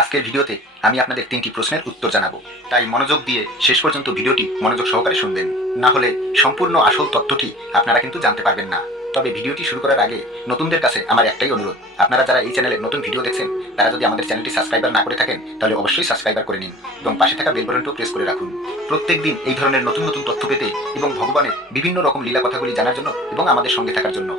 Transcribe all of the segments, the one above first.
আজকের ভিডিওতে আমি আপনাদের তিনটি প্রশ্নের উত্তর জানাব। তাই মনোযোগ দিয়ে শেষ পর্যন্ত ভিডিওটি মনোযোগ সহকারে শুনবেন। না হলে সম্পূর্ণ আসল তথ্যটি আপনারা কিন্তু জানতে পারবেন না। তবে ভিডিওটি শুরু করার আগে নতুনদের কাছে আমার একটাই অনুরোধ, আপনারা যারা এই চ্যানেলে নতুন ভিডিও দেখছেন, তারা যদি আমাদের চ্যানেলটি সাবস্ক্রাইবার না করে থাকেন, তাহলে অবশ্যই সাবস্ক্রাইবার করে নিন এবং পাশে থাকা বেল বাটনটিও প্রেস করে রাখুন। প্রত্যেক দিন এই ধরনের নতুন নতুন তথ্য পেতে এবং ভগবানের বিভিন্ন রকম লীলা কথাগুলি জানার জন্য এবং আমাদের সঙ্গে থাকার জন্য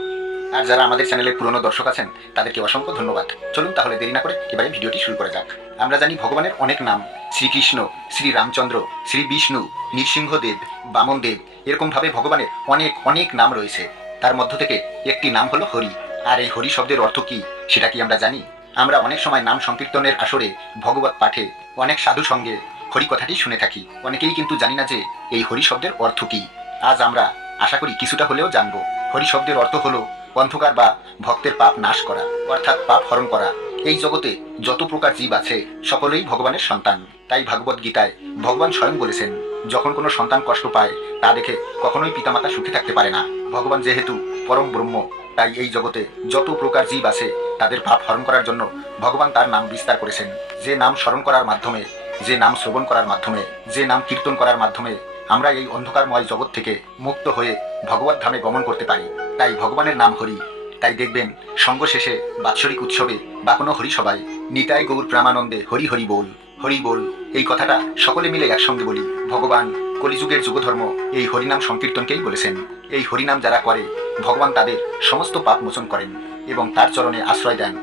আর যারা আমাদের চ্যানেলের পুরনো দর্শক আছেন, তাদেরকে অসংখ্য ধন্যবাদ। চলুন তাহলে দেরি না করে এবারে ভিডিওটি শুরু করা যাক। আমরা জানি ভগবানের অনেক নাম, শ্রীকৃষ্ণ শ্রী রামচন্দ্র শ্রী বিষ্ণু নৃসিংহদেব, বামনদেব, এরকমভাবে ভগবানের অনেক অনেক নাম রয়েছে। তার মধ্য থেকে একটি নাম হলো হরি। আর এই হরি শব্দের অর্থ কি, সেটা কি আমরা জানি? আমরা অনেক সময় নাম সংকীর্তনের আসরে, ভগবত পাঠে, অনেক সাধু সঙ্গে হরি কথাটি শুনে থাকি। অনেকেই কিন্তু জানি না যে এই হরি শব্দের অর্থ কি। আজ আমরা আশা করি কিছুটা হলেও জানব। হরি শব্দের অর্থ হলো অন্ধকার বা ভক্তের পাপ নাশ করা, অর্থাৎ পাপ হরণ করা, এই জগতে যত প্রকার জীব আছে, সকলেই ভগবানের সন্তান। তাই ভাগবত গীতায় ভগবান স্বয়ং বলেছেন, যখন কোনো সন্তান কষ্ট পায়, তা দেখে কখনোই পিতামাতা সুখী থাকতে পারে না। ভগবান যেহেতু পরম ব্রহ্ম, তাই এই জগতে যত প্রকার জীব আছে, তাদের পাপ হরণ করার জন্য ভগবান তার নাম বিস্তার করেছেন। যে নাম স্মরণ করার মাধ্যমে, যে নাম শ্রবণ করার মাধ্যমে, যে নাম কীর্তন করার মাধ্যমে আমরা এই অন্ধকারময় জগৎ থেকে মুক্ত হয়ে ভগবত ধামে গমন করতে পারি। তাই ভগবানের নাম হরি। তাই দেখবেন, সঙ্গ শেষে বাৎসরিক উৎসবে বা কোনো হরিসভায় নিতাই গৌর প্রামানন্দে হরি হরি বল হরি বল। এই কথাটা সকলে মিলে একসঙ্গে বলি, ভগবান কলিযুগের যুগধর্ম এই হরিনাম সংকীর্তনকেই বলেছেন। এই হরিনাম যারা করে, ভগবান তাদের সমস্ত পাপ মোচন করেন এবং তার চরণে আশ্রয় দেন।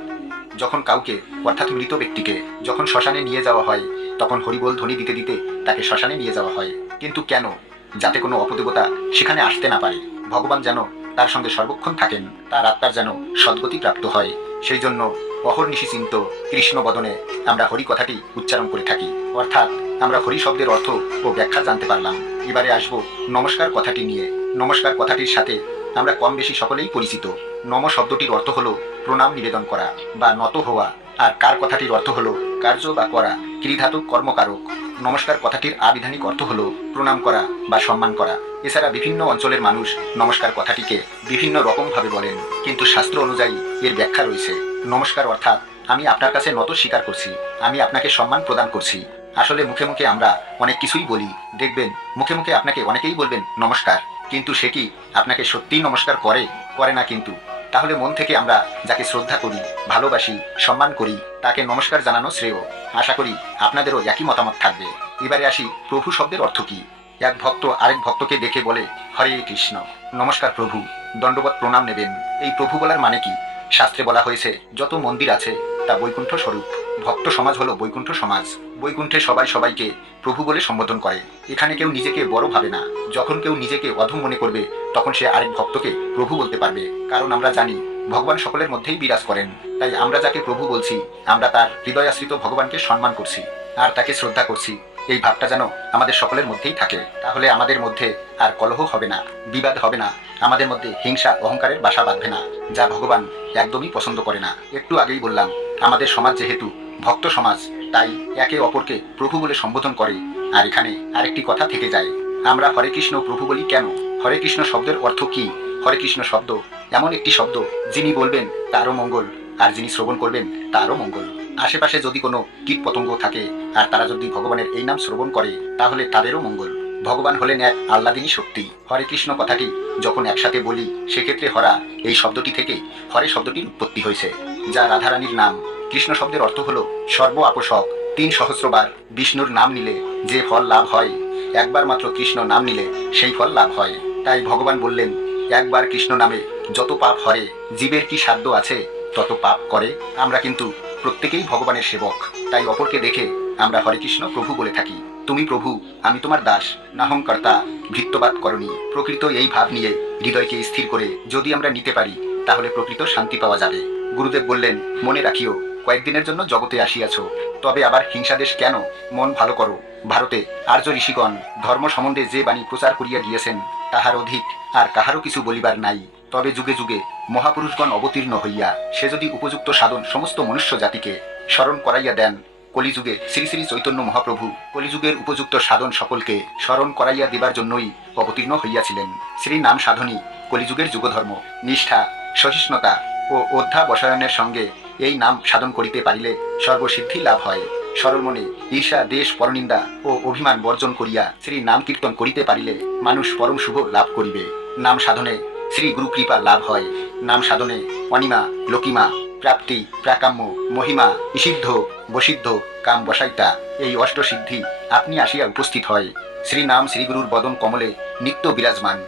যখন কাউকে, অর্থাৎ মৃত ব্যক্তিকে যখন শ্মশানে নিয়ে যাওয়া হয়, তখন হরিবোল ধ্বনি দিতে দিতে তাকে শ্মশানে নিয়ে যাওয়া হয়। কিন্তু কেন? যাতে কোনো অপদেবতা সেখানে আসতে না পারে। ভগবান যেন তার সঙ্গে সর্বক্ষণ থাকেন, তার আত্মার যেন সদ্গতি প্রাপ্ত হয়, সেই জন্য অহর্নিশি চিন্ত কৃষ্ণ বদনে আমরা হরি কথাটি উচ্চারণ করে থাকি। অর্থাৎ আমরা হরি শব্দের অর্থ ও ব্যাখ্যা জানতে পারলাম। এবারে আসব নমস্কার কথাটি নিয়ে। নমস্কার কথাটির সাথে আমরা কম বেশি সকলেই পরিচিত। নম শব্দটির অর্থ হলো প্রণাম নিবেদন করা বা নত হওয়া। আর কার কথাটির অর্থ হলো কার্য বা করা, ক্রিধাতু কর্মকারক। নমস্কার কথাটির আবিধানিক অর্থ হলো প্রণাম করা বা সম্মান করা। এছাড়া বিভিন্ন অঞ্চলের মানুষ নমস্কার কথাটিকে বিভিন্ন রকমভাবে বলেন, কিন্তু শাস্ত্র অনুযায়ী এর ব্যাখ্যা রয়েছে। নমস্কার অর্থাৎ, আমি আপনার কাছে নত স্বীকার করছি, আমি আপনাকে সম্মান প্রদান করছি। আসলে মুখে মুখে আমরা অনেক কিছুই বলি, দেখবেন, মুখে মুখে আপনাকে অনেকেই বলবেন, নমস্কার। কিন্তু সে কি আপনাকে সত্যিই নমস্কার করে? করে না কিন্তু। তাহলে মন থেকে আমরা যাকে শ্রদ্ধা করি, ভালোবাসি, সম্মান করি, তাকে নমস্কার জানানো শ্রেয়। আশা করি আপনাদেরও একই মতামত থাকবে। এবারে আসি প্রভু শব্দের অর্থ কি? এক ভক্ত আরেক ভক্তকে দেখে বলে, হরে কৃষ্ণ। নমস্কার প্রভু। দণ্ডবত প্রণাম নেবেন। এই প্রভু বলার মানে কি? শাস্ত্রে বলা হয়েছে, যত মন্দির আছে তা বৈকুণ্ঠ স্বরূপ। ভক্ত সমাজ হলো বৈকুণ্ঠ সমাজ। বৈকুণ্ঠে সবাই সবাইকে প্রভু বলে সম্বোধন করে। এখানে কেউ নিজেকে বড় ভাবে না। যখন কেউ নিজেকে অধম মনে করবে, তখন সে আরেক ভক্তকে প্রভু বলতে পারবে। কারণ আমরা জানি, ভগবান সকলের মধ্যেই বিরাজ করেন। তাই আমরা যাকে প্রভু বলছি, আমরা তার হৃদয়াশ্রিত ভগবানকে সম্মান করছি, আর তাকে শ্রদ্ধা করছি। এই ভাবটা যেন আমাদের সকলের মধ্যেই থাকে। তাহলে আমাদের মধ্যে আর কলহ হবে না, বিবাদ হবে না, আমাদের মধ্যে হিংসা, অহংকারের বাসা বাঁধবে না, যা ভগবান একদমই পছন্দ করে না। একটু আগেই বললাম আমাদের সমাজ যেহেতু ভক্ত সমাজ, তাই একে অপরকে প্রভু বলে সম্বোধন করে। আর এখানে আরেকটি কথা থেকে যায়। আমরা হরে কৃষ্ণ, প্রভু বলি কেন? হরে কৃষ্ণ শব্দের অর্থ কি? হরে কৃষ্ণ শব্দ এমন একটি শব্দ যিনি বলবেন, তারও মঙ্গল। আর যিনি শ্রবণ করবেন, তারও মঙ্গল। আশেপাশে যদি কোনো কীট পতঙ্গ থাকে, আর তারা যদি ভগবানের এই নাম শ্রবণ করে, তাহলে তাদেরও মঙ্গল। ভগবান হলেন এক আল্লাদিনী শক্তি। হরে কৃষ্ণ কথাটি যখন একসাথে বলি, সেক্ষেত্রে হরা এই শব্দটি থেকে হরে শব্দটির উৎপত্তি হয়েছে। যা রাধারানীর নাম। কৃষ্ণ শব্দের অর্থ হলো সর্ব আপোষক তিন সহস্রবার বিষ্ণুর নাম নিলে যে ফল লাভ হয়, একবার মাত্র কৃষ্ণ নাম নিলে সেই ফল লাভ হয়। তাই ভগবান বললেন, একবার কৃষ্ণ নামে যত পাপ হরে জীবের কি সাধ্য আছে, তত পাপ করে। আমরা কিন্তু প্রত্যেকেই ভগবানের সেবক। তাই অপরকে দেখে আমরা হরে কৃষ্ণ প্রভু বলে থাকি। তুমি প্রভু, আমি তোমার দাস। নাহংকর্তা, ভৃত্যবাদ করণী প্রকৃত এই ভাব নিয়ে হৃদয়কে স্থির করে যদি আমরা নিতে পারি তাহলে প্রকৃত শান্তি পাওয়া যাবে। গুরুদেব বললেন, মনে রাখিও, কয়েকদিনের জন্য জগতে আসিয়াছ। তবে আবার হিংসাদেশ কেন? মন ভালো করো। ভারতে আর্য ঋষিগণ ধর্ম সম্বন্ধে যে বাণী প্রচার করিয়া গিয়েছেন, তাহার অধিক আর কাহারও কিছু বলিবার নাই। তবে যুগে যুগে মহাপুরুষগণ অবতীর্ণ হইয়া, সে যদি উপযুক্ত সাধন সমস্ত মনুষ্য জাতিকে স্মরণ করাইয়া দেন, কলিযুগে শ্রী শ্রী চৈতন্য মহাপ্রভু কলিযুগের উপযুক্ত সাধন সকলকে স্মরণ করাইয়া দেবার জন্যই অবতীর্ণ হইয়াছিলেন। শ্রী নাম সাধনী কলিযুগের যুগধর্ম, নিষ্ঠা সহিষ্ণুতা ও অধ্যাবসায়নের সঙ্গে এই নাম সাধন করিতে পারিলে সর্বসিদ্ধি লাভ হয়। সরল মনে ঈর্ষা, দেশ, পরনিন্দা ও অভিমান বর্জন করিয়া শ্রী নাম কীর্তন করিতে পারিলে মানুষ পরম শুভ লাভ করিবে। নাম সাধনে শ্রী গুরু কৃপা লাভ হয়। নাম সাধনে অনিমা, লকিমা, প্রাপ্তি প্রাকাম্য মহিমা ইসিদ্ধ বসিদ্ধ কাম বসাইতা। এই অষ্টসিদ্ধি আপনি আসিয়া উপস্থিত হয়। শ্রী নাম শ্রীগুরুর বদন কমলে নিত্য বিরাজমান।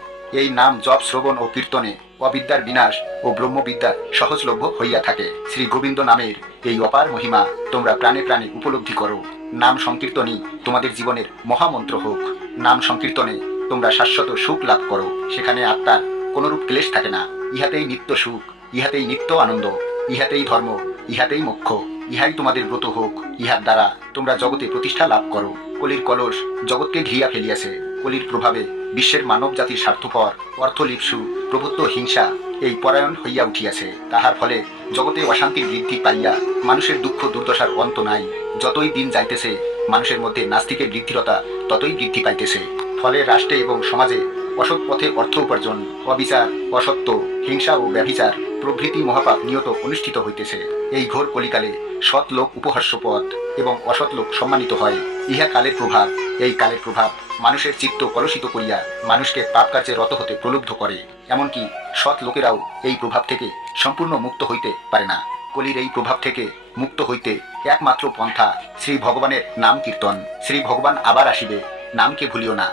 এই নাম জপ, শ্রবণ ও কীর্তনে অবিদ্যার বিনাশ ও ব্রহ্মবিদ্যার সহজলভ্য হইয়া থাকে। শ্রী গোবিন্দ নামের এই অপার মহিমা তোমরা প্রাণে প্রাণে উপলব্ধি করো। নাম সংকীর্তনই তোমাদের জীবনের মহামন্ত্র হোক। নাম সংকীর্তনে তোমরা শাশ্বত সুখ লাভ করো। সেখানে আত্মার কোনরূপ ক্লেশ থাকে না। ইহাতেই নিত্য সুখ, ইহাতেই নিত্য আনন্দ, ইহাতেই ধর্ম, ইহাতেই মোক্ষ, ইহাই তোমাদের ব্রত হোক। ইহার দ্বারা তোমরা জগতে প্রতিষ্ঠা লাভ করো। কলির কলস জগৎকে ঘিয়া ফেলিয়াছে। কলির প্রভাবে বিশ্বের মানব জাতির স্বার্থপর অর্থলিপসু প্রভুত্ব হিংসা এই পরায়ণ হইয়া উঠিয়াছে। তাহার ফলে জগতে অশান্তির বৃদ্ধি পাইয়া মানুষের দুঃখ দুর্দশার অন্ত নাই। যতই দিন যাইতেছে, মানুষের মধ্যে নাস্তিকের বৃদ্ধিরতা ততই বৃদ্ধি পাইতেছে। ফলে রাষ্ট্রে এবং সমাজে অসৎ পথে অর্থ উপার্জন, অবিচার, অসত্য, হিংসা ও ব্যভিচার প্রভৃতি মহাপাপ নিয়ত অনুষ্ঠিত হইতেছে। এই ঘোর কলিকালে সৎ লোক উপহাস্য পথ এবং অসৎ লোক সম্মানিত হয়। ইহা কালের প্রভাব, এই কালের প্রভাব মানুষের চিত্ত কলুষিত করিয়া মানুষকে পাপ কার্যে রত হতে প্রলুব্ধ করে, এমনকি সৎ লোকেরাও এই প্রভাব থেকে সম্পূর্ণ মুক্ত হইতে পারে না। কলির এই প্রভাব থেকে মুক্ত হইতে একমাত্র পন্থা শ্রী ভগবানের নাম কীর্তন। শ্রী ভগবান আবার আসিবে, নামকে ভুলিও না।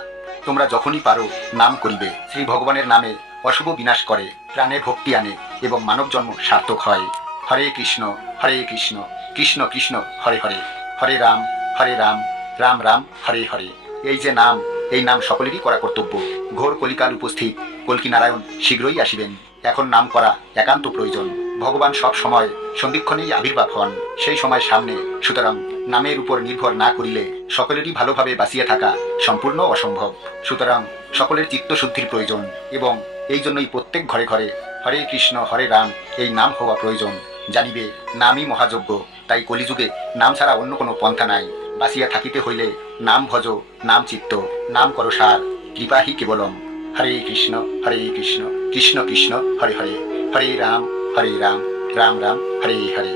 তোমরা যখনই পারো নাম করিবে। শ্রী ভগবানের নামে অশুভ বিনাশ করে, প্রাণে ভক্তি আনে এবং মানব জন্ম সার্থক হয়। হরে কৃষ্ণ হরে কৃষ্ণ কৃষ্ণ কৃষ্ণ, হরে হরে। হরে রাম হরে রাম রাম রাম, হরে হরে। এই যে নাম, এই নাম সকলেরই করা কর্তব্য। ঘোর কলিকাল উপস্থিত, কল্কি নারায়ণ শীঘ্রই আসিবেন। এখন নাম করা একান্ত প্রয়োজন। ভগবান সব সময় সন্ধিক্ষণেই আবির্ভাব হন। সেই সময় সামনে, সুতরাং নামের উপর নির্ভর না করিলে সকলেরই ভালোভাবে বাঁচিয়ে থাকা সম্পূর্ণ অসম্ভব। সুতরাং সকলের চিত্ত শুদ্ধির প্রয়োজন এবং এই জন্যই প্রত্যেক ঘরে ঘরে হরে কৃষ্ণ, হরে রাম এই নাম হওয়া প্রয়োজন। জানিবে, নামই মহাযজ্ঞ, তাই কলিযুগে নাম ছাড়া অন্য কোনো পন্থা নাই। বাঁচিয়া থাকিতে হইলে নাম ভজ, নাম চিত্ত, নাম করো সার কৃপাহি কেবলম। হরে কৃষ্ণ হরে কৃষ্ণ কৃষ্ণ কৃষ্ণ, হরে হরে হরে রাম হরে রাম রাম রাম, হরে হরে।